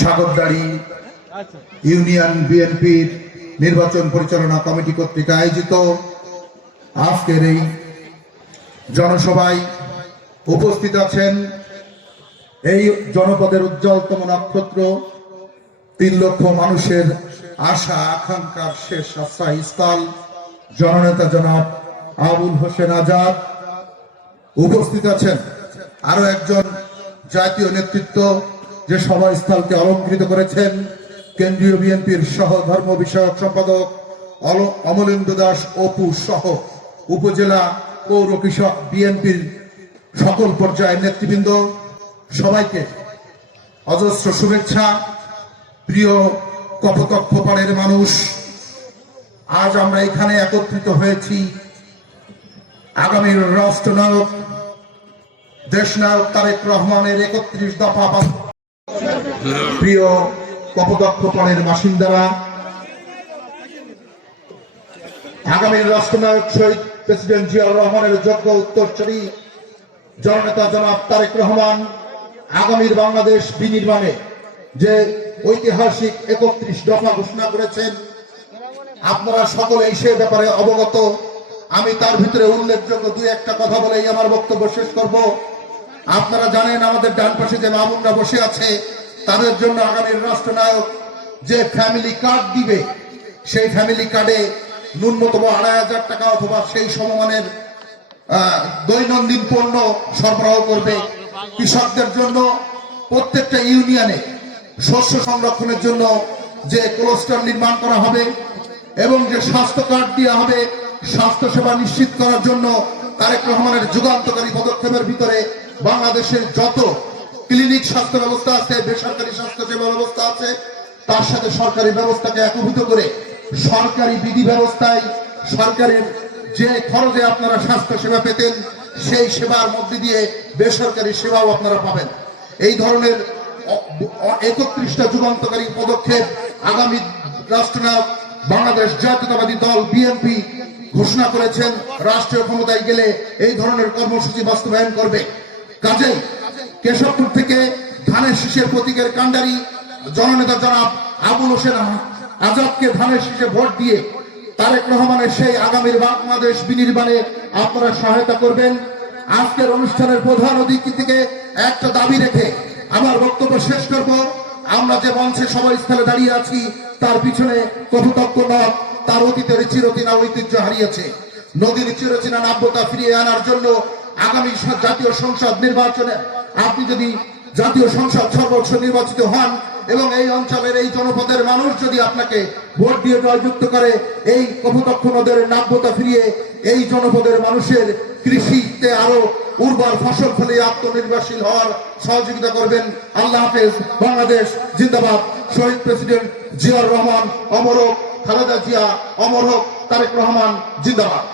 Sagardari union বিএনপির নির্বাচন পরিচালনা কমিটি কর্তৃক আয়োজিত আজকের এই জনসভায় উপস্থিত আছেন এই জনপদের উজ্জ্বলতম নক্ষত্র, ৩ লক্ষ মানুষের আশা আকাঙ্ক্ষার শেষ আশ্রয়স্থল জননেতা জনাব আবুল হোসেন আজাদ। উপস্থিত আছেন আরো একজন জাতীয় নেতৃত্ব যে সভাস্থলকে অলঙ্কৃত করেছেন, কেন্দ্রীয় বিএনপির সহ ধর্ম বিষয়ক সম্পাদক অমলেন্দু দাস অপু সহ উপজেলা পৌর কৃষক বিএনপির সকল পর্যায়ের নেতৃবৃন্দ, সবাইকে অজস্র শুভেচ্ছা। প্রিয় কপোতাক্ষ পাড়ের মানুষ, আজ আমরা এখানে একত্রিত হয়েছি আগামীর রাষ্ট্রনায়ক দেশনায়ক তারেক রহমানের ৩১ দফা। প্রিয় কপোতাক্ষ পাড়ের বাসিন্দারা, আগামীর রাষ্ট্রনায়ক শহীদ প্রেসিডেন্ট জিয়াউর রহমানের যোগ্য উত্তরসূরি জননেতা জনাব তারেক রহমান আগামীর বাংলাদেশ বিনির্মাণে যে ঐতিহাসিক ৩১ দফা ঘোষণা করেছেন, আপনারা সকলেই সে ব্যাপারে অবগত। আমি তার ভিতরে উল্লেখযোগ্য ২-১টা কথা বলেই আমার বক্তব্য শেষ করব। আপনারা জানেন আমাদের ডান পাশে যে মামুনরা বসে আছে, তাদের জন্য আগামীর রাষ্ট্রনায়ক যে ফ্যামিলি কার্ড দিবে, সেই ফ্যামিলি কার্ডে ন্যূনতম ২৫০০ টাকা অথবা সেই সমমানের দৈনন্দিন পণ্য সরবরাহ করবে। কৃষকদের জন্য প্রত্যেকটা ইউনিয়নে শস্য সংরক্ষণের জন্য যে কোল্ড স্টোর নির্মাণ করা হবে এবং যে স্বাস্থ্য কার্ড দেওয়া হবে, স্বাস্থ্য সেবা নিশ্চিত করার জন্য তারেক রহমানের যুগান্তকারী পদক্ষেপের ভিতরে বাংলাদেশের যত ক্লিনিক স্বাস্থ্য ব্যবস্থা আছে, বেসরকারি স্বাস্থ্য সেবা ব্যবস্থা আছে, তার সাথে সরকারি ব্যবস্থাকে একীভূত করে সরকারি বিধি ব্যবস্থায় সরকারের যে খরচে আপনারা স্বাস্থ্য সেবা পেতেন, সেই সেবার মধ্যে দিয়ে বেসরকারি সেবাও আপনারা পাবেন। এই ধরনের ৩১টা যুগান্তকারী পদক্ষেপ আগামী রাষ্ট্রনায়ক বাংলাদেশ জাতীয়তাবাদী দল বিএনপি ঘোষণা করেছেন। রাষ্ট্রীয় ক্ষমতায় গেলে এই ধরনের কর্মসূচি বাস্তবায়ন করবে। কাজেই কেশবপুর থেকে ধানের শীষের প্রতীকের কাণ্ডারি জননেতা জনাব আবুল হোসেন আজাদকে ধানের শীষে ভোট দিয়ে তারেক রহমানের সেই আগামীর বাংলাদেশ বিনির্মাণে আপনারা সহায়তা করবেন। আজকের অনুষ্ঠানের প্রধান অতিথি থেকে একটা দাবি রেখে আমার বক্তব্য শেষ করব। আমরা যে মঞ্চে সভাস্থলে দাঁড়িয়ে আছি, তার পিছনে কপোতাক্ষ নদ তার অতীতের চিরচেনা ঐতিহ্য হারিয়েছে। নদীর চিরচেনা নাব্যতা ফিরিয়ে আনার জন্য আগামী জাতীয় সংসদ নির্বাচনে আপনি যদি জাতীয় সংসদ সর্বোচ্চ নির্বাচিত হন এবং এই অঞ্চলের এই জনপদের মানুষ যদি আপনাকে ভোট দিয়ে জয়যুক্ত করে, এই কপোতাক্ষ নদের নাব্যতা ফিরিয়ে এই জনপদের মানুষের কৃষিতে আরো উর্বর ফসল ফলিয়ে আত্মনির্ভরশীল হওয়ার সহযোগিতা করবেন। আল্লাহ হাফেজ। বাংলাদেশ জিন্দাবাদ। শহীদ প্রেসিডেন্ট জিয়াউর রহমান অমর হোক, খালেদা জিয়া অমর হোক, তারেক রহমান জিন্দাবাদ।